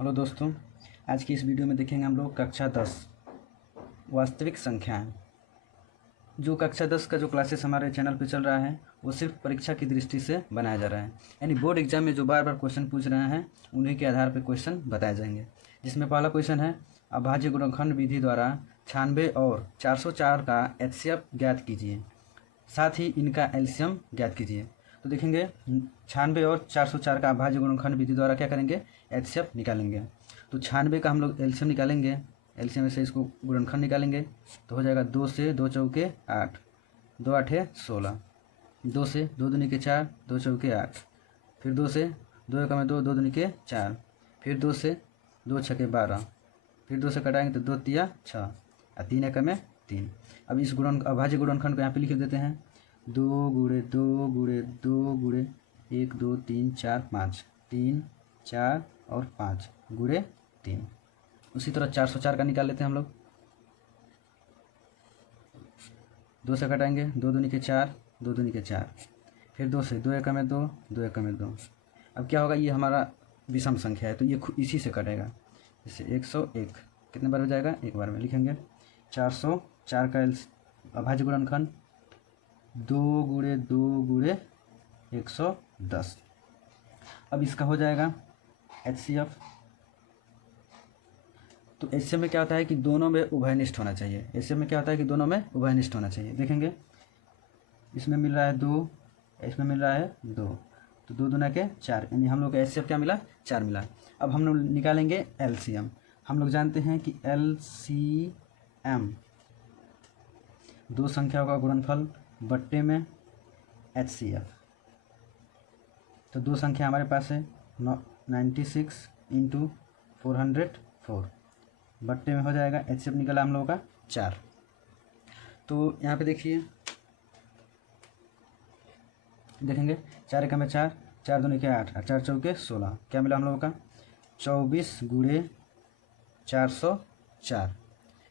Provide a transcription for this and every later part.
Hello दोस्तों, आज की इस वीडियो में देखेंगे हम लोग कक्षा 10 वास्तविक संख्याएं। जो कक्षा 10 का जो क्लासेस हमारे चैनल पे चल रहा है वो सिर्फ परीक्षा की दृष्टि से बनाया जा रहा है, यानी बोर्ड एग्जाम में जो बार बार क्वेश्चन पूछ रहे हैं उन्हीं के आधार पर क्वेश्चन बताए जाएंगे। जिसमें पहला क्वेश्चन है, अभाज्य गुणनखंड विधि द्वारा 96 और 404 का एचसीएफ ज्ञात कीजिए, साथ ही इनका एलसीएम ज्ञात कीजिए। तो देखेंगे 96 और 404 का अभाज्य गुणनखंड विधि द्वारा क्या करेंगे, एचसीएफ निकालेंगे। तो 96 का हम लोग एलसीएम निकालेंगे, एलसीएम में से इसको गुणनखंड निकालेंगे तो हो जाएगा 2 से 2 चौके 8, 2 8 16, 2 से 2 दूनी के 4, 2 चौके 8, फिर 2 से 2 एकम 2, 2 दूनी के 4, फिर 2 से 2 छके 12, फिर 2 से कटाएंगे तो 2 तिया 6 और 3 एकम 3। अब इस अभाज्य गुणनखंड को यहाँ पे लिख देते हैं, 2 गुणे 2 गुणे 2 गुणे 1 2 3 4 5, 3 4 और 5 गुणे 3। उसी तरह 404 का निकाल लेते हैं हम लोग, 2 से कटाएंगे 2 दूनी के 4, 2 दूनी के 4, फिर 2 से 2 एकम 2, 2 एकम 2। अब क्या होगा, ये हमारा विषम संख्या है तो ये इसी से कटेगा। जैसे 101 कितने बार हो जाएगा, एक बार में लिखेंगे। 404 का अभाज्य गुणनखंड 2 गुणे 2 गुणे 110। अब इसका हो जाएगा एचसीएफ। तो एचसीएफ में क्या होता है कि दोनों में उभयनिष्ठ होना चाहिए। एचसीएफ में क्या होता है कि दोनों में उभयनिष्ठ होना चाहिए। देखेंगे इसमें मिल रहा है 2, इसमें मिल रहा है 2, तो 2 दूना के 4, यानी हम लोग का एचसीएफ क्या मिला, 4 मिला। अब हम लोग निकालेंगे एलसीएम। हम लोग जानते हैं कि एलसीएम दो संख्याओं का गुणनफल बट्टे में एचसीएफ। तो दो संख्या हमारे पास है 96 × 404, बट्टे में हो जाएगा एचसीएफ निकला हम लोगों का 4। तो यहाँ पे देखिए, देखेंगे 4 एकम 4, 4 दूनी के 8 और 4 चौके 16, क्या मिला हम लोगों का 24 गुणे 404।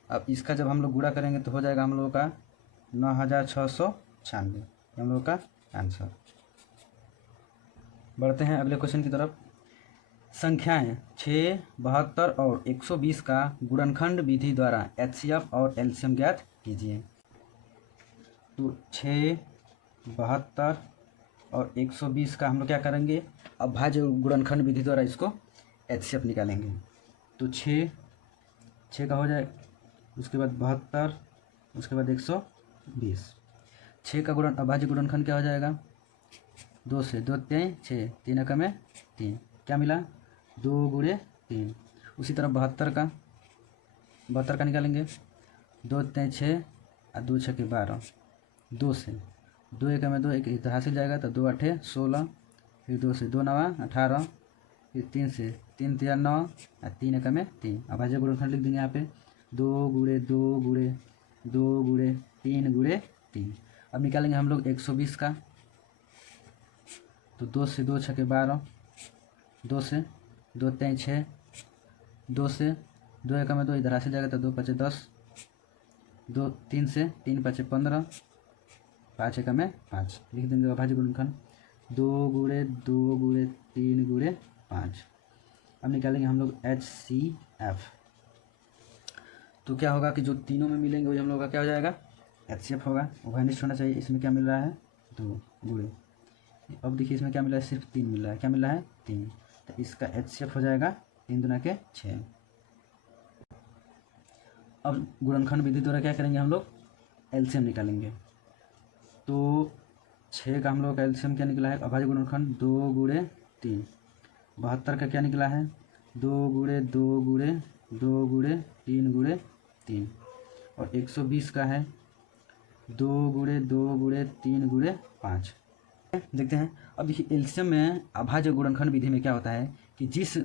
अब इसका जब हम लोग गुणा करेंगे तो हो जाएगा हम लोगों का 9696, हम लोगों का आंसर। बढ़ते हैं अगले क्वेश्चन की तरफ। संख्याएं 6, 72 और 120 का गुणनखंड विधि द्वारा एचसीएफ और एलसीएम ज्ञात कीजिए। तो 6, 72 और 120 का हम लोग क्या करेंगे, अभाज्य गुणनखंड विधि द्वारा इसको एचसीएफ निकालेंगे। तो 6 का हो जाए, उसके बाद 72, उसके बाद 120। 6 का अभाज्य गुणनखंड क्या हो जाएगा, 2 से 2 3 6, 3 एकम 3, क्या मिला 2 गुणे 3। उसी तरह 72 का निकालेंगे, 2 3 6 और 2 6 12, 2 से 2 एकम 2, एक इधर हासिल जाएगा तो 2 8 16, फिर 2 से 2 9 18, फिर 3 से 3 3 9 और 3 एकम 3। अभाज्य गुणनखंड लिख देंगे यहाँ पे 2 गुणे 2 गुणे 2 गुणे 3 गुणे 3। अब निकालेंगे हम लोग 120 का, तो 2 से 2 छके 12, 2 से 2 3 6, 2 से 2 एकम 2, इधर हासिल जाएगा तो 2 5 10, 2 3 से 3 5 15, 5 एकम 5, लिख देंगे अभाज्य गुणनखंड 2 गुणे 2 गुणे 3 गुणे 5। अब निकालेंगे हम लोग एचसीएफ। तो क्या होगा कि जो तीनों में मिलेंगे वही हम लोग का क्या हो जाएगा, एचसीएफ होगा। उभयनिष्ठ होना चाहिए। इसमें क्या मिल रहा है 2 गुणे, अब देखिए इसमें क्या मिल रहा है, सिर्फ 3 मिल रहा है। क्या मिल रहा है 3, तो इसका एचसीएफ हो जाएगा 3 दूना के 6। अब गुणनखंड विधि द्वारा क्या करेंगे हम लोग, एलसीएम निकालेंगे। तो 6 का हम लोग का एलसीएम क्या निकला है, अभाज्य गुणनखंड 2 गुणे 3। 72 का क्या निकला है, 2 गुणे 2 गुणे 2 गुणे 3 गुणे 3। और 120 का है 2 गुणे 2 गुणे 3 गुणे 5। देखते हैं। अब देखिए एलसीएम में अभाज्य गुणनखंड विधि में क्या होता है कि जिस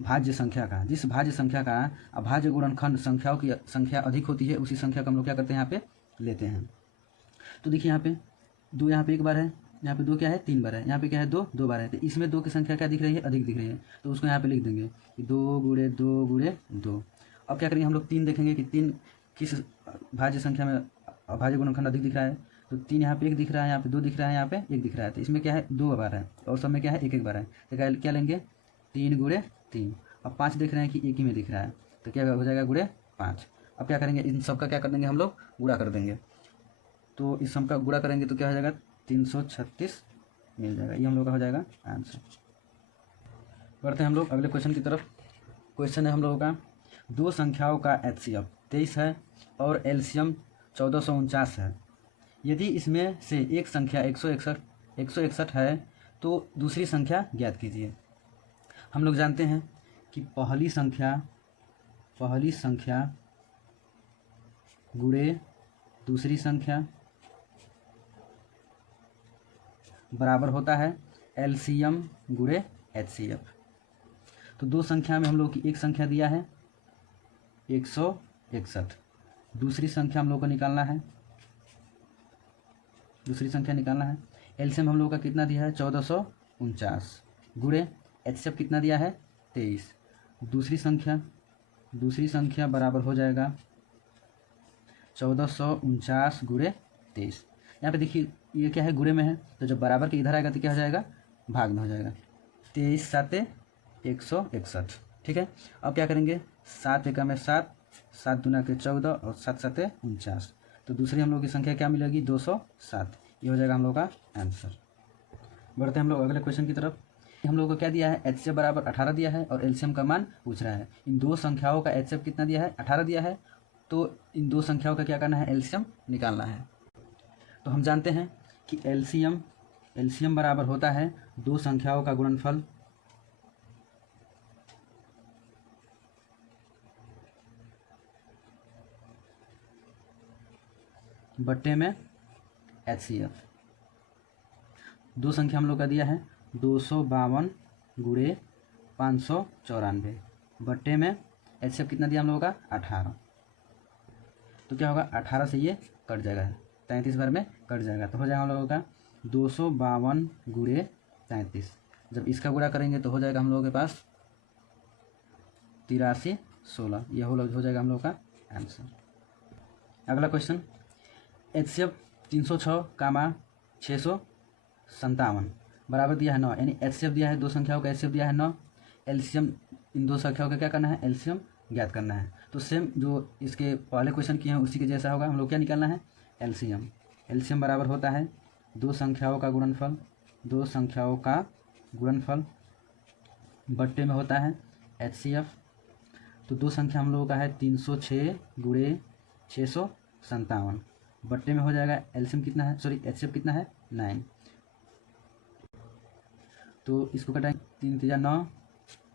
भाज्य संख्या का अभाज्य गुणनखंड संख्याओं की संख्या अधिक होती है, उसी संख्या का हम लोग क्या करते हैं यहाँ पे लेते हैं। तो देखिए यहाँ पे 2 यहाँ पे एक बार है, यहाँ पे 2 क्या है 3 बार है, यहाँ पे क्या है 2 2 बार है। तो इसमें 2 की संख्या क्या दिख रही है, अधिक दिख रही है, तो उसको यहाँ पे लिख देंगे 2 गुणे 2 गुणे 2। अब क्या करेंगे हम लोग 3 देखेंगे कि 3 किस भाज्य संख्या में अभाज्य गुणनखंड अधिक दिख रहा है। तो 3 यहाँ पे 1 दिख रहा है, यहाँ पे 2 दिख रहा है, यहाँ पे 1 दिख रहा है। तो इसमें क्या है 2 बार है और सब में क्या है 1 1 बार है। तो क्या लेंगे 3 गुणे 3। अब 5 देख रहे हैं कि एक ही में दिख रहा है, तो क्या हो जाएगा गुणे 5। अब क्या करेंगे, इन सब का क्या कर देंगे हम लोग, गुणा कर देंगे। तो इस सब का गुणा करेंगे तो क्या हो जाएगा 336 मिल जाएगा। ये हम लोग का हो जाएगा आंसर। बढ़ते हैं हम लोग अगले क्वेश्चन की तरफ। क्वेश्चन है हम लोगों का, दो संख्याओं का एचसीएफ 23 है और एलसीएम 1449 है। यदि इसमें से एक संख्या 161 है तो दूसरी संख्या ज्ञात कीजिए। हम लोग जानते हैं कि पहली संख्या गुणे दूसरी संख्या बराबर होता है एलसीएम गुणे एचसीएफ। तो दो संख्या में हम लोग की एक संख्या दिया है 161, दूसरी संख्या हम लोग को निकालना है, एलसीएम हम लोग का कितना दिया है 1449, गुणे एचसीएफ कितना दिया है 23। दूसरी संख्या बराबर हो जाएगा 1449 गुणे 23। यहाँ पे देखिए ये क्या है, गुणे में है, तो जब बराबर के इधर आएगा तो क्या हो जाएगा, भाग में हो जाएगा। 23 7 161, ठीक है। अब क्या करेंगे, 7 एकम में 7, 7 दूना के 14 और 7 7 49। तो दूसरी हम लोग की संख्या क्या मिलेगी 207। ये हो जाएगा हम लोग का आंसर। बढ़ते हैं हम लोग अगले क्वेश्चन की तरफ। हम लोग को क्या दिया है, एचसीएफ बराबर 18 दिया है और एलसीएम का मान पूछ रहा है। इन दो संख्याओं का एचसीएफ कितना दिया है 18 दिया है, तो इन दो संख्याओं का क्या करना है, एलसीएम निकालना है। तो हम जानते हैं कि एलसीएम बराबर होता है दो संख्याओं का गुणनफल बट्टे में एचसीएफ। दो संख्या हम लोग का दिया है 252 गुणे 594 बट्टे में एचसीएफ कितना दिया हम लोगों का 18। तो क्या होगा, 18 से ये कट जाएगा, 33 बार में कट जाएगा, तो हो जाएगा हम लोगों का 252 गुणे 33। जब इसका गुणा करेंगे तो हो जाएगा हम लोगों के पास 8316। यह हो जाएगा हम लोग का आंसर। अगला क्वेश्चन, एचसीएफ 306 कामा 657 बराबर दिया है 9, यानी एचसीएफ दिया है दो संख्याओं का एचसीएफ दिया है 9, एलसीएम इन दो संख्याओं का क्या करना है, एलसीएम ज्ञात करना है। तो सेम जो इसके पहले क्वेश्चन किए हैं उसी के जैसा होगा, हम लोग क्या निकालना है, एलसीएम बराबर होता है दो संख्याओं का गुणनफल बट्टे में होता है एचसीएफ। तो दो संख्या हम लोगों का है 306 गुणे 657 बट्टे में हो जाएगा एलसीएम कितना है, सॉरी एचसीएफ कितना है 9। तो इसको कटाएंगे 3 3 9,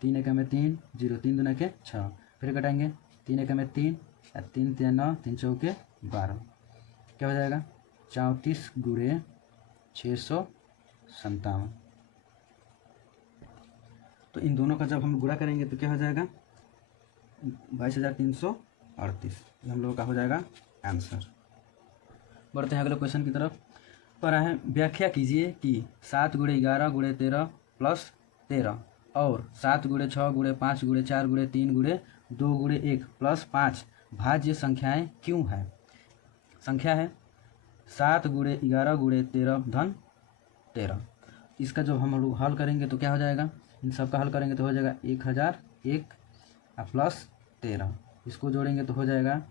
3 एक में 3 0, 3 दूना के 6, फिर कटाएंगे 3 एक में 3, 3 3 9, 3 चौके 12, क्या हो जाएगा 34 गुणे 657। तो इन दोनों का जब हम गुणा करेंगे तो क्या हो जाएगा 22,338। हम लोगों का हो जाएगा आंसर। बढ़ते हैं अगले क्वेश्चन की तरफ। पढ़ा है, व्याख्या कीजिए कि 7 गुणे 11 गुणे 13 प्लस 13 और 7 गुणे 6 गुणे 5 गुणे 4 गुणे 3 गुणे 2 गुणे 1 प्लस 5 भाज्य संख्याएं क्यों है। संख्या है 7 गुणे 11 गुणे 13 धन 13। इसका जब हम लोग हल करेंगे तो क्या हो जाएगा, इन सब का हल करेंगे तो हो जाएगा 1001 प्लस 13, इसको जोड़ेंगे तो हो जाएगा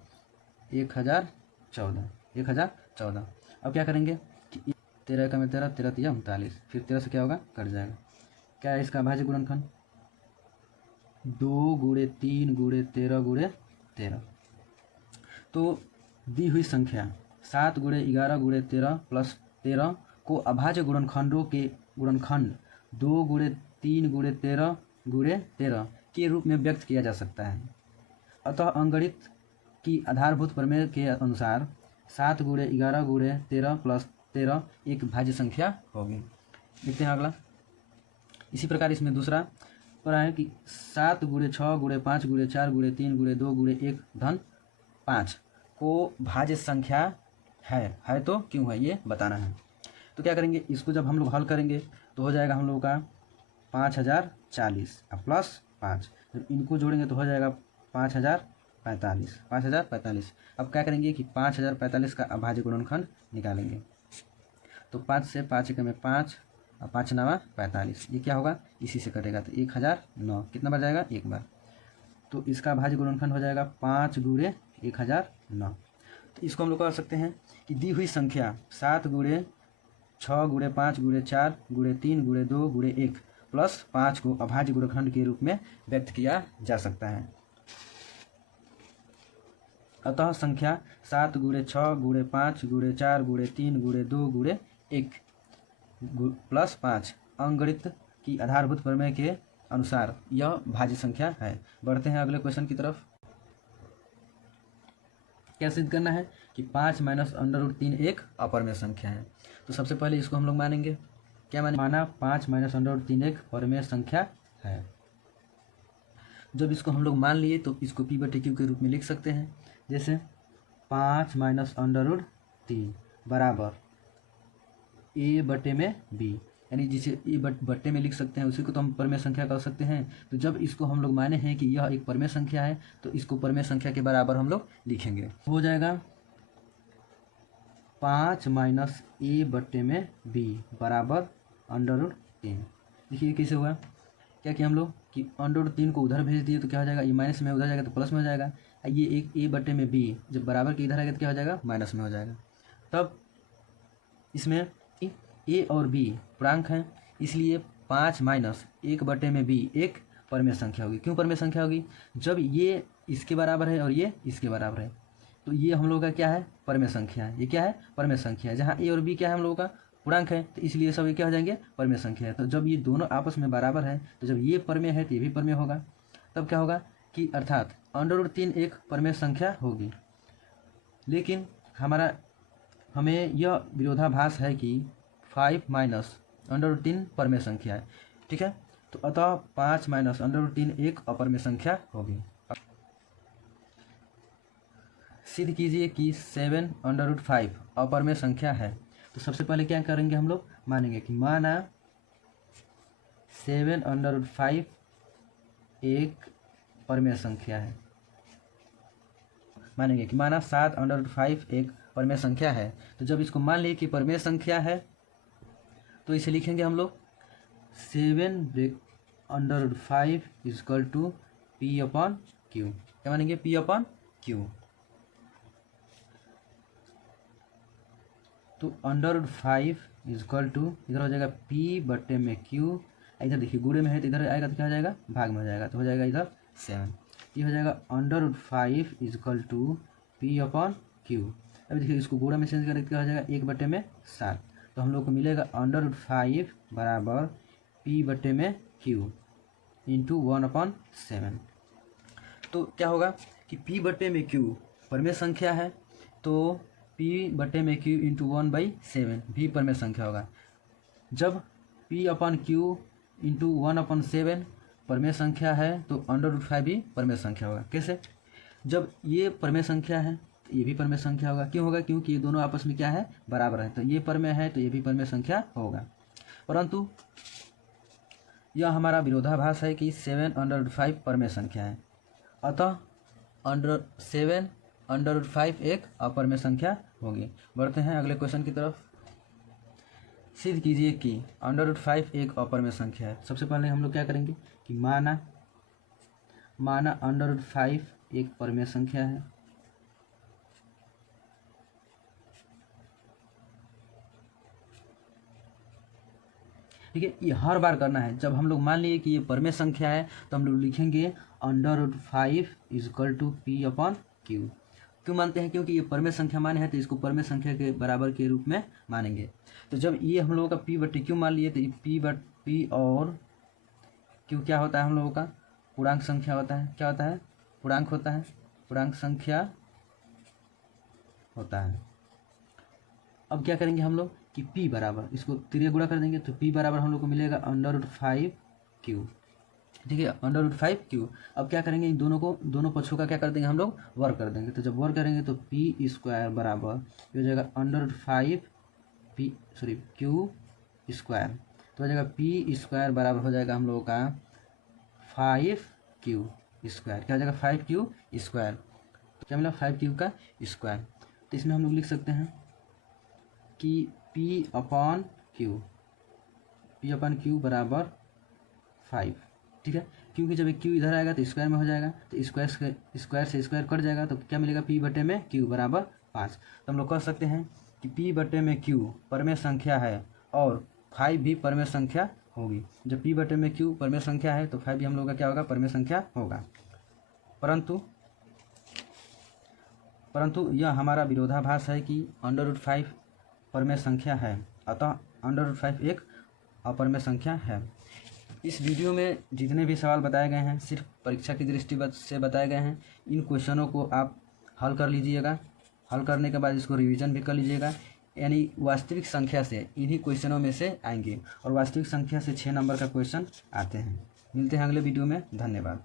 1014। अब क्या करेंगे कि 13 का में 13, 13 3 39, फिर 13 से क्या होगा कट जाएगा। क्या है इसका भाज्य गुणनखंड 2 गुणे 3 गुणे 13 गुणे 13। तो दी हुई संख्या 7 गुणे 11 गुणे 13 प्लस 13 को अभाज्य गुणनखंडों के गुणनखंड 2 गुणे 3 गुणे 13 गुणे 13 के रूप में व्यक्त किया जा सकता है। अतः अंगणित की आधारभूत प्रमेय के अनुसार 7 गुणे 11 गुणे 13 प्लस 13 एक भाज्य संख्या होगी। देखते हैं अगला। इसी प्रकार इसमें दूसरा पढ़ा है कि 7 गुणे 6 गुणे 5 गुणे 4 गुणे 3 गुणे 2 गुणे 1 धन 5 को भाज्य संख्या है तो क्यों है ये बताना है। तो क्या करेंगे, इसको जब हम लोग हल करेंगे तो हो जाएगा हम लोग का 5040 प्लस 5, जब इनको जोड़ेंगे तो हो जाएगा 5045। अब क्या करेंगे कि 5045 का अभाज्य गुणनखंड निकालेंगे। तो 5 से 5 एक में 5, और 5 9 45, ये क्या होगा इसी से कटेगा तो 1009 कितना बार जाएगा एक बार। तो इसका भाज्य गुणनखंड हो जाएगा 5 गुणे 1009। तो इसको हम लोग कह सकते हैं कि दी हुई संख्या 7 गुणे 6 गुणे 5 गुणे 4 गुणे 3 गुणे 2 गुणे 1 प्लस 5 को अभाज्य गुणनखंड के रूप में व्यक्त किया जा सकता है। अतः संख्या 7 गुणे 6 गुणे 5 गुणे 4 गुणे 3 गुणे 2 गुणे 1 प्लस 5 अंकगणित की आधारभूत प्रमेय के अनुसार यह भाज्य संख्या है। बढ़ते हैं अगले क्वेश्चन की तरफ। क्या सिद्ध करना है कि 5 माइनस √3 एक अपरमेय संख्या है। तो सबसे पहले इसको हम लोग मानेंगे, क्या माना 5 माइनस √3 एक परमेय संख्या है। जब इसको हम लोग मान लिए तो इसको P/Q के रूप में लिख सकते हैं, जैसे 5 माइनस √3 बराबर A/B, यानी जिसे A/बट्टे में लिख सकते हैं उसी को तो हम परमेय संख्या कह सकते हैं। तो जब इसको हम लोग माने हैं कि यह एक परमेय संख्या है तो इसको परमेय संख्या के बराबर हम लोग लिखेंगे। हो जाएगा 5 माइनस A/B बराबर √3। देखिए कैसे हुआ, क्या किया हम लोग कि √3 को उधर भेज दिए तो क्या हो जाएगा, ये माइनस में उधर जाएगा तो प्लस में हो जाएगा। ये एक A/B जब बराबर के इधर आएगा तो क्या हो जाएगा माइनस में हो जाएगा। तब इसमें A और B पूर्णांक हैं, इसलिए 5 माइनस 1/B एक परमेय संख्या होगी। क्यों परमेय संख्या होगी, जब ये इसके बराबर है और ये इसके बराबर है तो ये हम लोगों का क्या है परमेय संख्या है। ये क्या है परमेय संख्या है, जहाँ A और B क्या है हम लोगों का पूर्णांक है, तो इसलिए सब ये क्या हो जाएंगे परमेय संख्या है। तो जब ये दोनों आपस में बराबर है तो जब ये परमेय है तो ये भी परमेय होगा। तब क्या होगा कि अर्थात √3 एक परमेय संख्या होगी। लेकिन हमें यह विरोधाभास है कि 5 माइनस √3 परमेय संख्या है, ठीक है। तो अतः 5 माइनस √3 एक अपरमेय संख्या होगी। सिद्ध कीजिए कि 7/5 अपरमेय संख्या है। तो सबसे पहले क्या करेंगे हम लोग, मानेंगे कि माना 7/5 एक परमेय संख्या है। मानेंगे कि माना 7/5 एक परमेय संख्या है। तो जब इसको मान लिए कि परमेय संख्या है तो इसे लिखेंगे हम लोग 7/5 इक्वल टू P/Q। क्या मानेंगे P/Q। तो √5 इक्वल टू इधर हो जाएगा P/Q, इधर देखिए गुणे में है तो इधर आएगा तो क्या हो जाएगा भाग में हो जाएगा, तो हो जाएगा इधर 7। ये हो जाएगा √5 इक्वल टू P/Q। अब देखिए इसको गुणा में चेंज करें क्या हो जाएगा 1/7। तो हम लोग को मिलेगा √5 बराबर P/Q इंटू 1/7। तो क्या होगा कि P/Q परमेय संख्या है तो P/Q इंटू 1/7 भी परमेय संख्या होगा। जब P/Q इंटू 1/7 परमेय संख्या है तो √5 भी परमेय संख्या होगा। कैसे, जब ये परमेय संख्या है तो ये भी परमेय संख्या होगा। क्यों होगा, क्योंकि ये दोनों आपस में क्या है बराबर है, तो ये परमेय है तो ये भी परमेय संख्या होगा। परंतु यह हमारा विरोधाभास है कि 7/5 परमेय संख्या है, अतः 7/5 एक अपरमेय संख्या होगी। बढ़ते हैं अगले क्वेश्चन की तरफ। सिद्ध कीजिए कि √5 एक अपरमेय संख्या है। सबसे पहले हम लोग क्या करेंगे कि माना √5 एक परमेय संख्या है। ठीक है, ये हर बार करना है। जब हम लोग मान लिए कि ये परमेय संख्या है तो हम लोग लिखेंगे √5 इक्वल टू P/Q। क्यों मानते हैं, क्योंकि ये परमेय संख्या माने हैं तो इसको परमेय संख्या के बराबर के रूप में मानेंगे। तो जब ये हम लोगों का P/Q मान लिए तो P और Q क्या होता है हम लोगों का पूर्णांक संख्या होता है। क्या होता है, पूर्णांक होता है, पूर्णांक संख्या होता है। अब क्या करेंगे हम लोग कि P बराबर इसको तिरिया गुणा कर देंगे तो P बराबर हम लोग को मिलेगा √5Q। ठीक है, √5Q। अब क्या करेंगे, इन दोनों पक्षों का क्या कर देंगे हम लोग वर्ग कर देंगे। तो जब वर्ग करेंगे तो P² बराबर हो जाएगा √5Q²। तो हो जाएगा P² बराबर हो जाएगा हम लोगों का 5Q²। क्या हो जाएगा 5Q²। तो क्या मिला 5Q का स्क्वायर। तो इसमें हम लोग लिख सकते हैं कि P/Q पी अपन क्यू बराबर 5, ठीक है। क्योंकि जब एक क्यू इधर आएगा तो स्क्वायर में हो जाएगा, तो स्क्वायर से स्क्वायर कट जाएगा, तो क्या मिलेगा, पी बटे में क्यू बराबर 5। तो हम लोग कह सकते हैं कि पी बटे में क्यू परमेय संख्या है और 5 भी परमेय संख्या होगी। जब पी बटे में क्यू परमेय संख्या है तो 5 भी हम लोग का क्या होगा, परमेय संख्या होगा। परंतु यह हमारा विरोधाभास है कि √5 परमेय संख्या है, अतः √5 एक अपरमेय संख्या है। इस वीडियो में जितने भी सवाल बताए गए हैं सिर्फ परीक्षा की दृष्टि से बताए गए हैं। इन क्वेश्चनों को आप हल कर लीजिएगा, हल करने के बाद इसको रिवीजन भी कर लीजिएगा। यानी वास्तविक संख्या से इन्हीं क्वेश्चनों में से आएंगे और वास्तविक संख्या से 6 नंबर का क्वेश्चन आते हैं। मिलते हैं अगले वीडियो में, धन्यवाद।